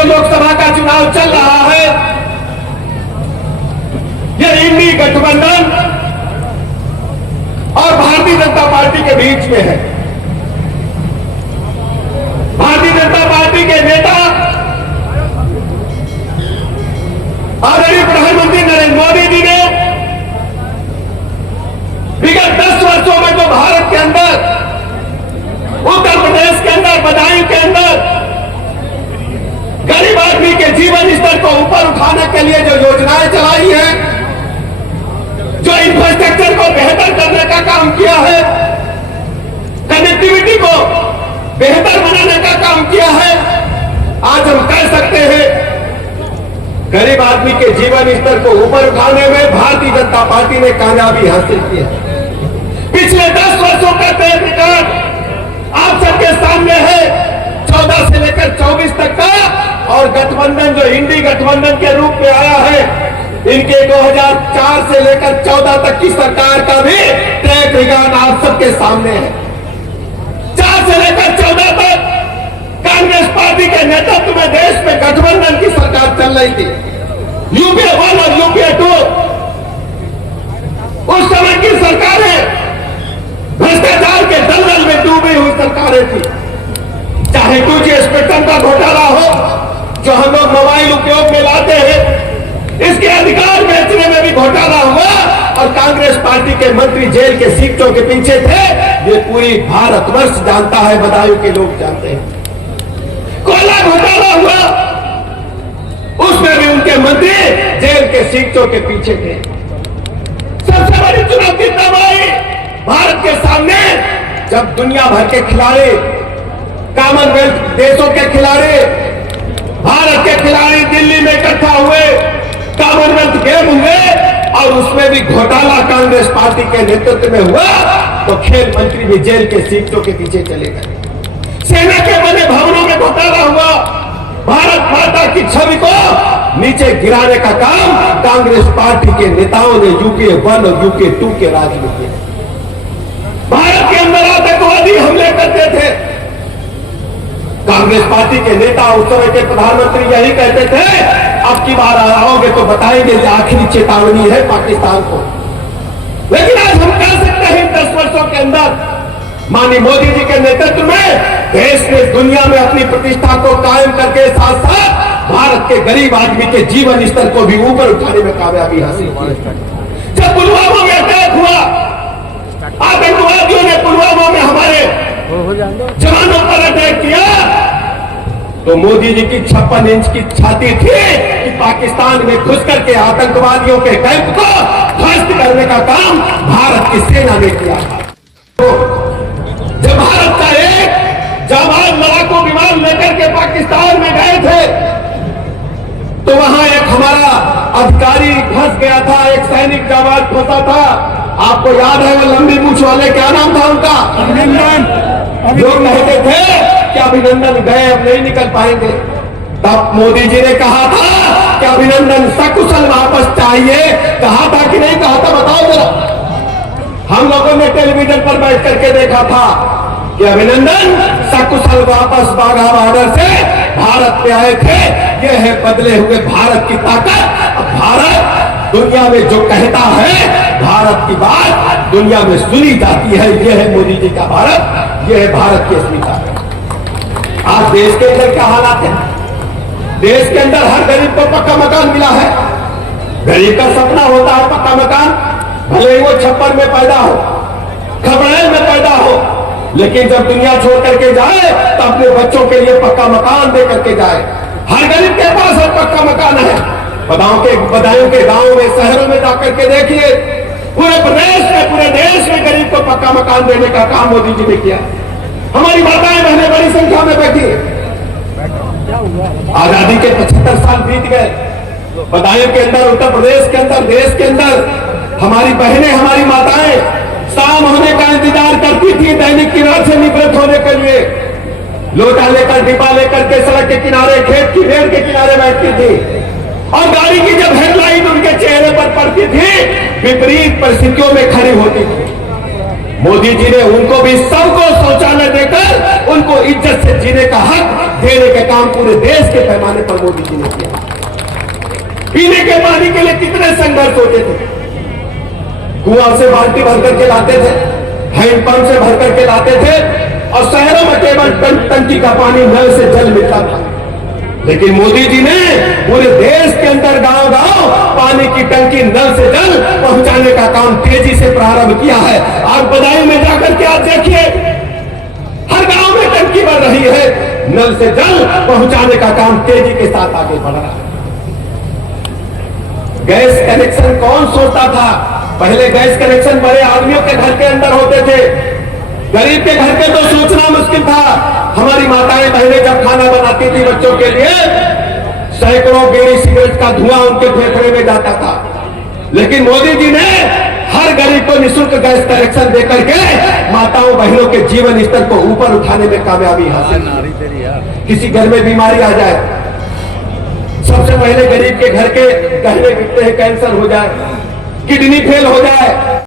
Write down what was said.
जो लोकसभा का चुनाव चल रहा है, यह इंडी गठबंधन और भारतीय जनता पार्टी के बीच में है। भारतीय जनता पार्टी के नेता आदरणीय प्रधानमंत्री नरेंद्र मोदी जी ने विगत 10 वर्षों में जो भारत के अंदर, उत्तर प्रदेश के अंदर, बदायूं के अंदर गरीब आदमी के जीवन स्तर को ऊपर उठाने के लिए जो योजनाएं चलाई हैं, जो इंफ्रास्ट्रक्चर को बेहतर करने का काम किया है, कनेक्टिविटी को बेहतर बनाने का काम किया है, आज हम कह सकते हैं गरीब आदमी के जीवन स्तर को ऊपर उठाने में भारतीय जनता पार्टी ने कामयाबी हासिल की है। पिछले 10 वर्षों का ट्रैक रिकॉर्ड आप सबके सामने है, 14 से लेकर 24 तक का, और गठबंधन जो इंडी गठबंधन के रूप में आया है, इनके 2004 से लेकर 14 तक की सरकार का भी ट्रैक रिकॉर्ड आप सबके सामने है। 4 से लेकर 14 तक कांग्रेस पार्टी के नेतृत्व में देश में गठबंधन की सरकार चल रही थी, यूपीए 1 और यूपीए 2। उस समय की सरकारें भ्रष्टाचार के दलदल में डूबी हुई सरकारें थी। चाहे 2G स्पेक्ट्रम का घोटाला हो जो हम लोग मोबाइल उपयोग में लाते हैं, इसके अधिकार बेचने में भी घोटाला हुआ और कांग्रेस पार्टी के मंत्री जेल के सीटों के पीछे थे। ये पूरी भारतवर्ष जानता है, बदायूं के लोग जानते हैं। कोयला घोटाला हुआ, उसमें भी उनके मंत्री जेल के सीटों के पीछे थे। सबसे बड़ी चुनौती तब आई भारत के सामने जब दुनिया भर के खिलाड़ी, कॉमनवेल्थ देशों के खिलाड़ी, भारत के खिलाड़ी दिल्ली में इकट्ठा हुए, कॉमनवेल्थ गेम हुए और उसमें भी घोटाला कांग्रेस पार्टी के नेतृत्व में हुआ, तो खेल मंत्री भी जेल के सीटों के पीछे चले गए। सेना के बने भवनों में घोटाला हुआ, भारत माता की छवि को नीचे गिराने का काम कांग्रेस पार्टी के नेताओं ने यूपीए 1 और यूपीए 2 के राज में किया। भारत के अंदर आतंकवादी हमले करते थे, कांग्रेस पार्टी के नेता, उस समय के प्रधानमंत्री यही कहते थे, अब की बार आओगे तो बताएंगे कि आखिरी चेतावनी है पाकिस्तान को। लेकिन आज हम कह सकते हैं 10 वर्षों के अंदर माननीय मोदी जी के नेतृत्व में देश ने दुनिया में अपनी प्रतिष्ठा को कायम करके साथ साथ भारत के गरीब आदमी के जीवन स्तर को भी ऊपर उठाने में कामयाबी हासिल की। जब पुलवामा में अटैक हुआ, आतंकवादियों ने पुलवामा में हमारे जवानों पर अटैक किया, तो मोदी जी की 56 इंच की छाती थी कि पाकिस्तान में घुस करके आतंकवादियों के कैंप को ध्वस्त करने का काम भारत की सेना ने किया। जब भारत का एक जाबाज लड़ाकू विमान लेकर के पाकिस्तान में गए थे, तो वहां एक हमारा अधिकारी फंस गया था, एक सैनिक जाबाज फंसा था। आपको याद है वो लंबी मूछ वाले, क्या नाम था उनका? अभिनंदन। लोग कहते थे कि अभिनंदन गए, अब नहीं निकल पाएंगे। तब मोदी जी ने कहा था कि अभिनंदन सकुशल वापस चाहिए। कहा था कि नहीं कहा था, बताओ जरा। हम लोगों ने टेलीविजन पर बैठ करके देखा था कि अभिनंदन सकुशल वापस बाघा बॉर्डर से भारत में आए थे। यह है बदले हुए भारत की ताकत। अब भारत दुनिया में जो कहता है, भारत की बात दुनिया में सुनी जाती है। यह है मोदी जी का भारत, यह है भारत की असली ताकत। आज देश के अंदर क्या हालात है? देश के अंदर हर गरीब को पक्का मकान मिला है। गरीब का सपना होता है पक्का मकान, भले ही वो छप्पर में पैदा हो, खबरेल में पैदा हो, लेकिन जब दुनिया छोड़ करके जाए तो अपने बच्चों के लिए पक्का मकान दे करके जाए। हर गरीब के पास एक पक्का मकान है। बदायूं के गांव में, शहरों में जाकर के देखिए, पूरे प्रदेश में, पूरे देश में गरीब को पक्का मकान देने का काम मोदी जी ने किया। हमारी माताएं बहनें बड़ी संख्या में बैठी है। आजादी के 75 साल बीत गए। बदायूं के अंदर, उत्तर प्रदेश के अंदर, देश के अंदर हमारी बहनें, हमारी माताएं शाम होने का इंतजार करती थी दैनिक किराए से निवृत्त होने के लिए। लोटा लेकर, डिब्बा लेकर के सड़क के किनारे, खेत की रेल के किनारे बैठती थी और गाड़ी की जब हेडलाइट उनके चेहरे पर पड़ती थी, विपरीत परिस्थितियों में खड़ी होती थी। मोदी जी ने उनको भी सबको शौचालय देकर उनको इज्जत से जीने का हक देने का काम पूरे देश के पैमाने पर मोदी जी ने किया। पीने के पानी के लिए कितने संघर्ष होते थे, कुआं से बाल्टी भर करके लाते थे, हैंडपंप से भर करके लाते थे, और शहरों में केवल टंकी का पानी नल से जल मिलता था। लेकिन मोदी जी ने पूरे देश के अंदर गांव-गांव पानी की टंकी नल से जल पहुंचाने का काम तेजी से प्रारंभ किया है। आप बदायूं में जाकर के आप देखिए, हर गांव में टंकी बन रही है, नल से जल पहुंचाने का काम तेजी के साथ आगे बढ़ रहा है। गैस कनेक्शन कौन सोचता था? पहले गैस कनेक्शन बड़े आदमियों के घर के अंदर होते थे, गरीब के घर के तो सोचना मुश्किल था। हमारी माताएं बहनें जब खाना बनाती थी बच्चों के लिए, सैकड़ों बीड़ी सिगरेट का धुआं उनके फेफड़े में जाता था। लेकिन मोदी जी ने हर गरीब को निःशुल्क गैस कनेक्शन देकर के माताओं बहनों के जीवन स्तर को ऊपर उठाने में कामयाबी हासिल की। किसी घर में बीमारी आ जाए, सबसे पहले गरीब के घर के गहने बिकते हैं, कैंसर हो जाए, किडनी फेल हो जाए,